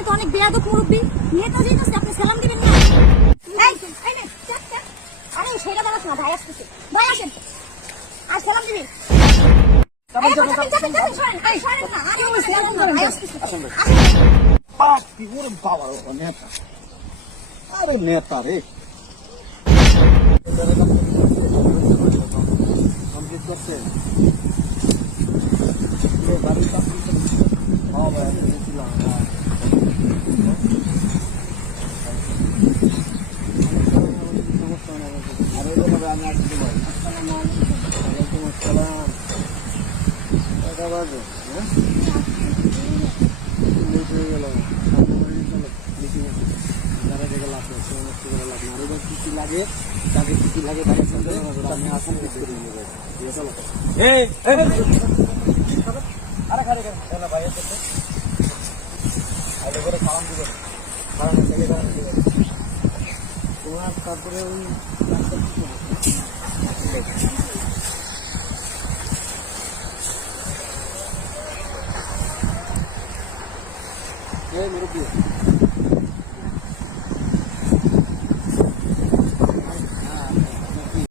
আপনি তো অনেক বেয়াদব মুরব্বি, নেতা যেতেছে আপনি সালাম দিবেন না। এই নে, চাপ। আরে সেটা দাঁড়াস না, ভাই আসতেছে। ভাই আসেন, আর সালাম দিবি। নেতা, আরে নেতা রে কমপ্লিট করছে। বাড়ির কাজ আমি আসতে পারি। ওয়ালাইকুম আসসালাম। কটা বাজে? হ্যাঁ, লেট হয়ে গেল। যারা দেখে লাভ আছে নষ্ট করে লাভ না। এবার কি লাগে, তাদের কি লাগে তাদের সঙ্গে আমি আসলে করে নেবো। চলো আরে খারে খারে ভাইয়ের সাথে আগে করে সালাম দিবেন। সালাম থেকে তোমার তারপরে ওই মুরব্বী